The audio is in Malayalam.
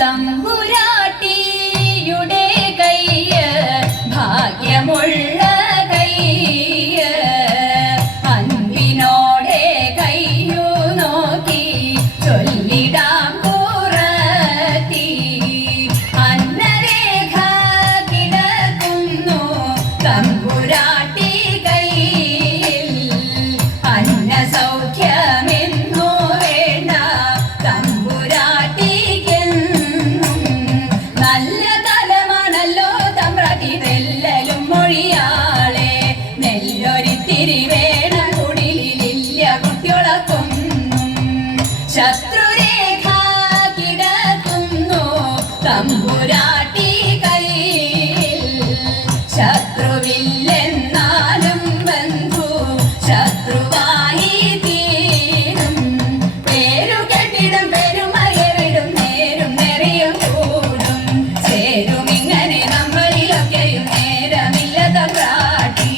തമ്പുരാട്ടിയുടെ കയ്യ് ഭാഗ്യമുള്ള കയ്യ് അൻപിനോടെ കയ്യു നോക്കി ചൊല്ലിടാം പുറത്തി അന്നരേഖ കിടക്കുന്നു തമ്പുരാട്ടി കയ്യിൽ അന്ന സൗഖ്യമെന്നു വേണ്ട തമ്പുരാട്ടിക്കെന്നും നല്ല തലമാണല്ലോ തമ്പ്രാട്ടി തെല്ലലും മൊഴിയാളെ നെല്ലൊരിത്തിരി വേണ കുടിലില്ല കുട്ടികളൊക്കൊന്നും ശത്രുരേഖ കിടക്കുന്നു തമ്പുരാട്ടി കയ്യിൽ ശത്രുവില്ലെന്നാലും ബന്ധു ശത്രുവായി തീരും പേരു കെട്ടിടും പെരുമയവിടും നേരും നെറിയും കൂടും ചേരും ഇങ്ങനെ നമ്മളിലൊക്കെയും നേരമില്ല തമ്പ്രാട്ടി